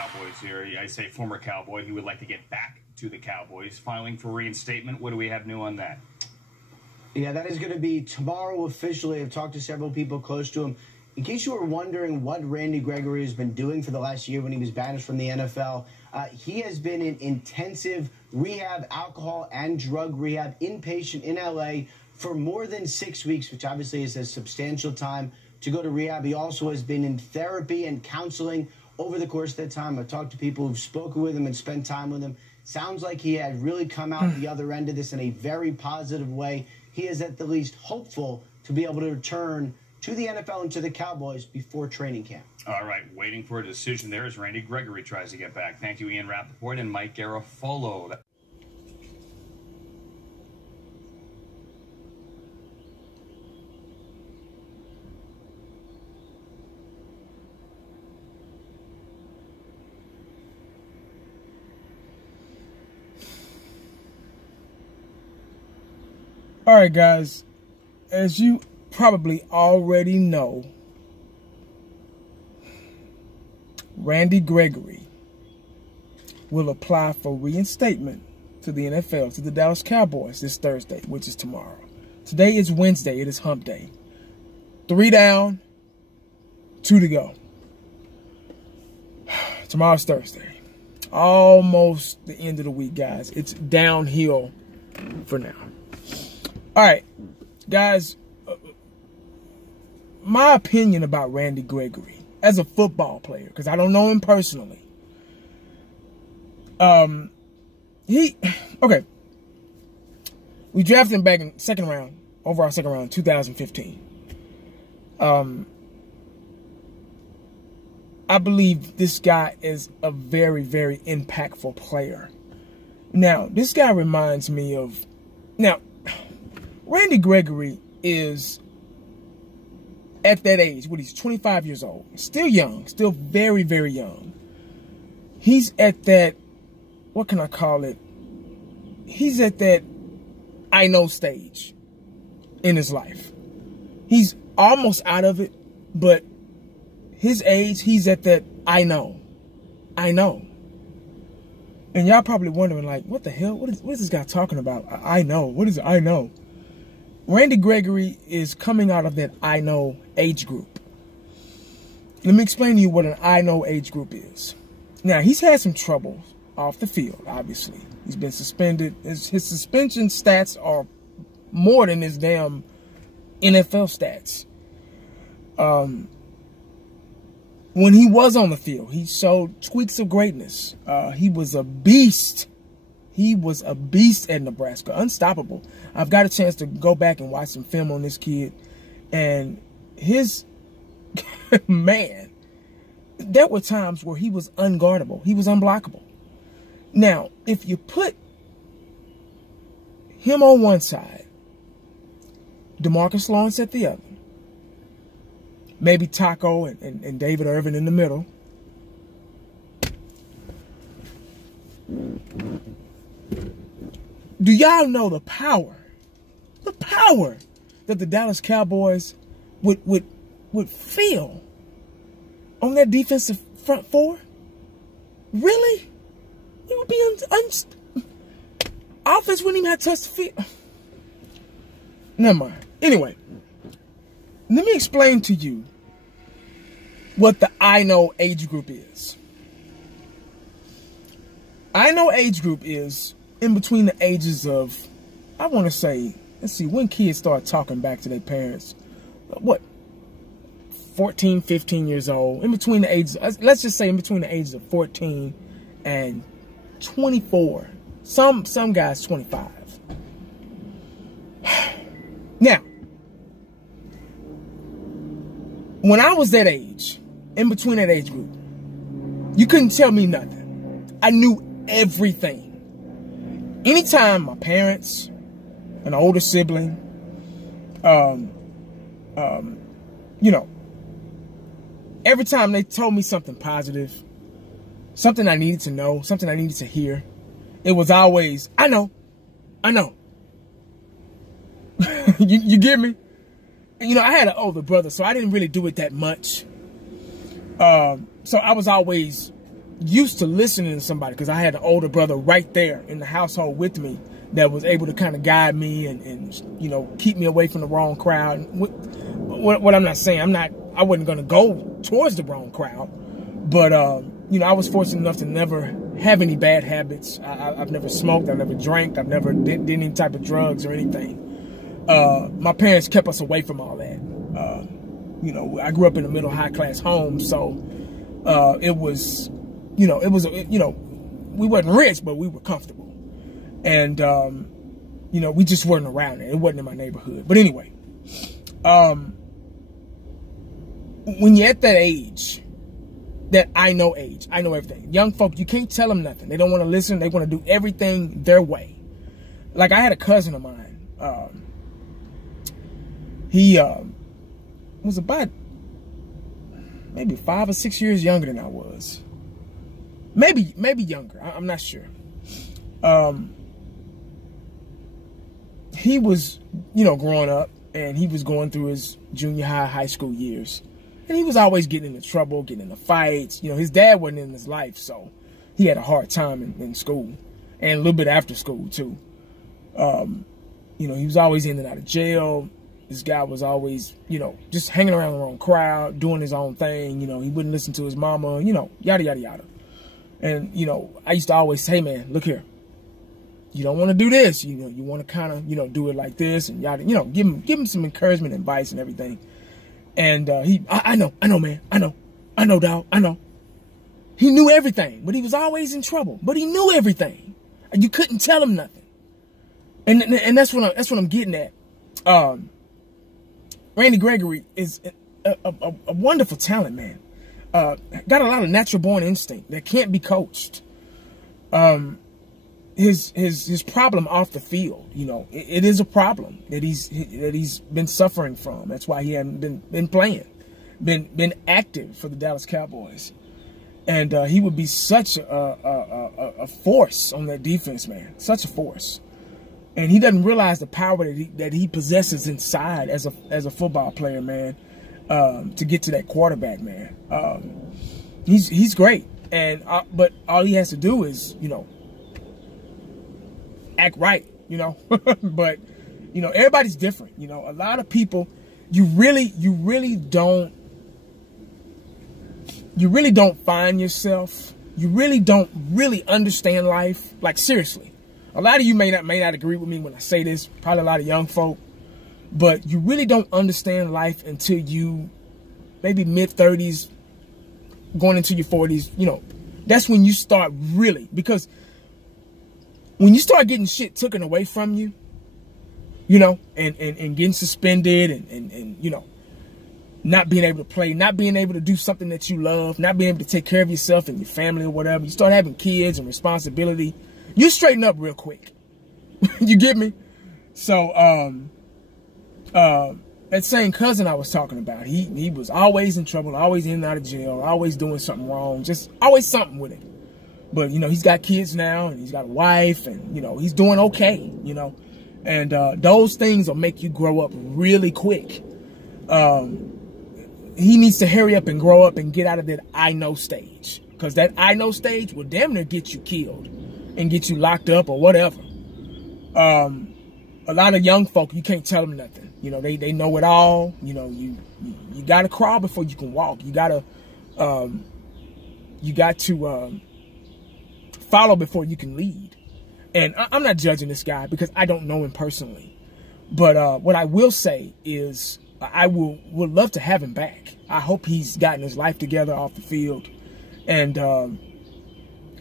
Cowboys here. I say former Cowboy. He would like to get back to the Cowboys, filing for reinstatement. What do we have new on that? Yeah, that is going to be tomorrow officially. I've talked to several people close to him. In case you were wondering what Randy Gregory has been doing for the last year when he was banished from the NFL, he has been in intensive rehab, alcohol and drug rehab, inpatient in L.A. for more than 6 weeks, which obviously is a substantial time to go to rehab. He also has been in therapy and counseling over the course of that time. I've talked to people who've spoken with him and spent time with him. Sounds like he had really come out the other end of this in a very positive way. He is at the least hopeful to be able to return to the NFL and to the Cowboys before training camp. All right, waiting for a decision there as Randy Gregory tries to get back. Thank you, Ian Rapoport and Mike Garofolo. All right, guys, as you probably already know, Randy Gregory will apply for reinstatement to the NFL, to the Dallas Cowboys this Thursday, which is tomorrow. Today is Wednesday. It is hump day. 3 down, 2 to go. Tomorrow's Thursday. Almost the end of the week, guys. It's downhill for now. All right, guys, my opinion about Randy Gregory as a football player, because I don't know him personally. We drafted him back in second round, overall second round, 2015. I believe this guy is a very, very impactful player. Now, this guy reminds me of, Randy Gregory is at that age, he's 25 years old, still young, still very, very young. He's at that, what can I call it? He's at that I know stage in his life. He's almost out of it, but his age, he's at that I know. And y'all probably wondering, like, what the hell? What is this guy talking about? I know. What is it? I know. Randy Gregory is coming out of that I know age group. Let me explain to you what an I know age group is. Now, he's had some trouble off the field, obviously. He's been suspended. His suspension stats are more than his damn NFL stats. When he was on the field, he showed tweaks of greatness. He was a beast. He was a beast at Nebraska, unstoppable. I've got a chance to go back and watch some film on this kid, and his, man, there were times where he was unguardable. He was unblockable. Now, if you put him on one side, DeMarcus Lawrence at the other, maybe Taco and David Irvin in the middle, do y'all know the power that the Dallas Cowboys would feel on that defensive front four? Really? It would be offense wouldn't even have touched the field. Never mind. Anyway, let me explain to you what the I know age group is. I know age group is in between the ages of, I want to say, let's see, when kids start talking back to their parents, what, 14, 15 years old, in between the ages, let's just say in between the ages of 14 and 24. Some guys 25. Now, when I was that age, in between that age group, you couldn't tell me nothing. I knew everything. Anytime my parents, an older sibling, every time they told me something positive, something I needed to know, something I needed to hear, it was always, I know. you get me? You know, I had an older brother, so I didn't really do it that much. So I was always used to listening to somebody because I had an older brother right there in the household with me that was able to kind of guide me and you know, keep me away from the wrong crowd. What I'm not saying, I wasn't going to go towards the wrong crowd, but you know, I was fortunate enough to never have any bad habits. I've never smoked, I've never drank, I've never did any type of drugs or anything. My parents kept us away from all that. You know, I grew up in a middle high class home, so it was, you know, we wasn't rich, but we were comfortable. And, you know, we just weren't around it. It wasn't in my neighborhood. But anyway, when you're at that age, that I know age, I know everything. Young folk, you can't tell them nothing. They don't want to listen. They want to do everything their way. Like, I had a cousin of mine. He was about maybe 5 or 6 years younger than I was. Maybe younger. I'm not sure. He was, you know, growing up, and he was going through his junior high school years. And he was always getting into trouble, getting into fights. You know, his dad wasn't in his life, so he had a hard time in school. And a little bit after school, too. You know, he was always in and out of jail. This guy was always, you know, just hanging around the wrong crowd, doing his own thing. You know, he wouldn't listen to his mama, you know, yada, yada, yada. And, you know, I used to always say, man, look here. You don't want to do this. You know, you want to kind of, you know, do it like this and yada, you know, give him some encouragement, advice and everything. And I know, man. I know, dog. I know. He knew everything, but he was always in trouble. But he knew everything. You couldn't tell him nothing. And that's what I'm getting at. Randy Gregory is a wonderful talent, man. Got a lot of natural born instinct that can't be coached. His problem off the field, you know, it is a problem that he's been suffering from. That's why he hadn't been playing, been active for the Dallas Cowboys, and he would be such a force on that defense, man, such a force. And he doesn't realize the power that he possesses inside as a football player, man. To get to that quarterback, man. He's great, and but all he has to do is, you know, act right, you know. But, you know, everybody's different. You know, a lot of people, you really don't find yourself. You really don't understand life. Like, seriously. A lot of you may not agree with me when I say this. Probably a lot of young folk. But you really don't understand life until you maybe mid-30s, going into your 40s. You know, that's when you start really. Because when you start getting shit taken away from you, you know, and getting suspended and you know, not being able to play, not being able to do something that you love, not being able to take care of yourself and your family or whatever. You start having kids and responsibility. You straighten up real quick. You get me? So, that same cousin I was talking about, he was always in trouble, always in and out of jail, always doing something wrong, just always something with him. But, you know, he's got kids now, and he's got a wife, and, you know, he's doing okay, you know. And those things will make you grow up really quick. He needs to hurry up and grow up and get out of that I know stage. Because that I know stage will damn near get you killed and get you locked up or whatever. A lot of young folk, you can't tell them nothing. You know, they know it all. You know, you got to crawl before you can walk. You got to follow before you can lead. And I'm not judging this guy because I don't know him personally. But what I will say is I would love to have him back. I hope he's gotten his life together off the field. And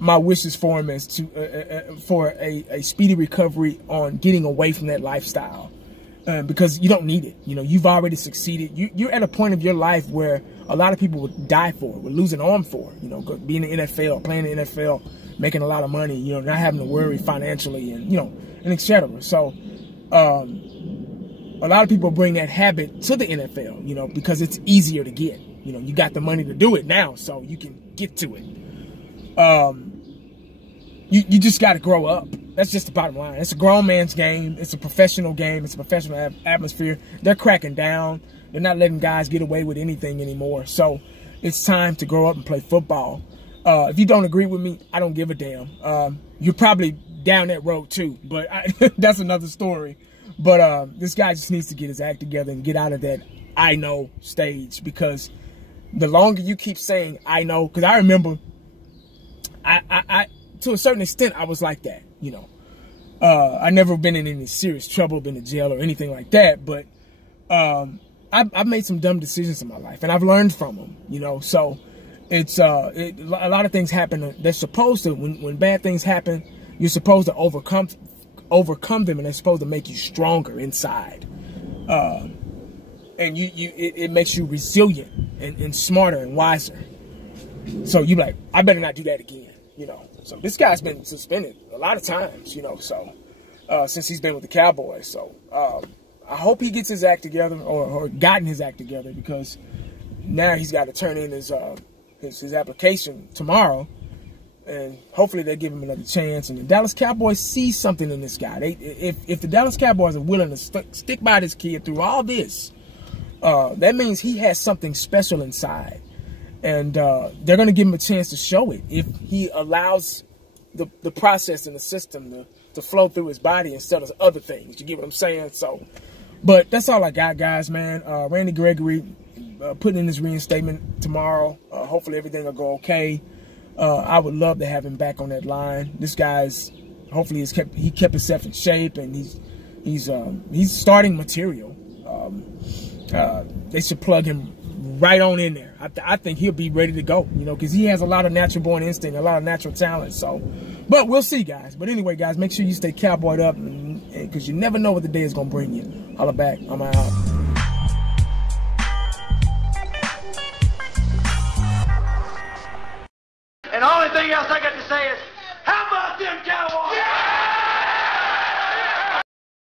my wishes for him is to for a speedy recovery on getting away from that lifestyle. Because you don't need it. You know, you've already succeeded. You're at a point of your life where a lot of people would die for it, would lose an arm for it. You know, being in the NFL, playing in the NFL, making a lot of money, you know, not having to worry financially and, you know, and etc. So, a lot of people bring that habit to the NFL, you know, because it's easier to get. You know, you got the money to do it now, so you can get to it. You just got to grow up. That's just the bottom line. It's a grown man's game. It's a professional game. It's a professional atmosphere. They're cracking down. They're not letting guys get away with anything anymore. So it's time to grow up and play football. If you don't agree with me, I don't give a damn. You're probably down that road too, but that's another story. But this guy just needs to get his act together and get out of that I know stage, because the longer you keep saying I know, because I remember I to a certain extent I was like that, you know. I never been in any serious trouble, been to jail or anything like that, but I've made some dumb decisions in my life, and I've learned from them, you know. So it's a lot of things happen. They're supposed to, when bad things happen, you're supposed to overcome them, and they're supposed to make you stronger inside. And it makes you resilient and smarter and wiser. So you like, I better not do that again, you know. So this guy's been suspended a lot of times, you know, so since he's been with the Cowboys. So I hope he gets his act together, or gotten his act together, because now he's got to turn in his application tomorrow, and hopefully they give him another chance. And the Dallas Cowboys see something in this guy. If the Dallas Cowboys are willing to stick by this kid through all this, that means he has something special inside. And they're going to give him a chance to show it if he allows the process and the system to flow through his body instead of other things. You get what I'm saying? So, but that's all I got, guys, man. Randy Gregory putting in his reinstatement tomorrow. Hopefully everything will go okay. I would love to have him back on that line. This guy's, hopefully he kept himself in shape, and he's starting material. They should plug him right on in there. I think he'll be ready to go, you know, because he has a lot of natural born instinct, a lot of natural talent. So, but we'll see, guys. But anyway, guys, make sure you stay cowboyed up, because you never know what the day is going to bring you. Holla back. I'm out. And the only thing else I got to say is,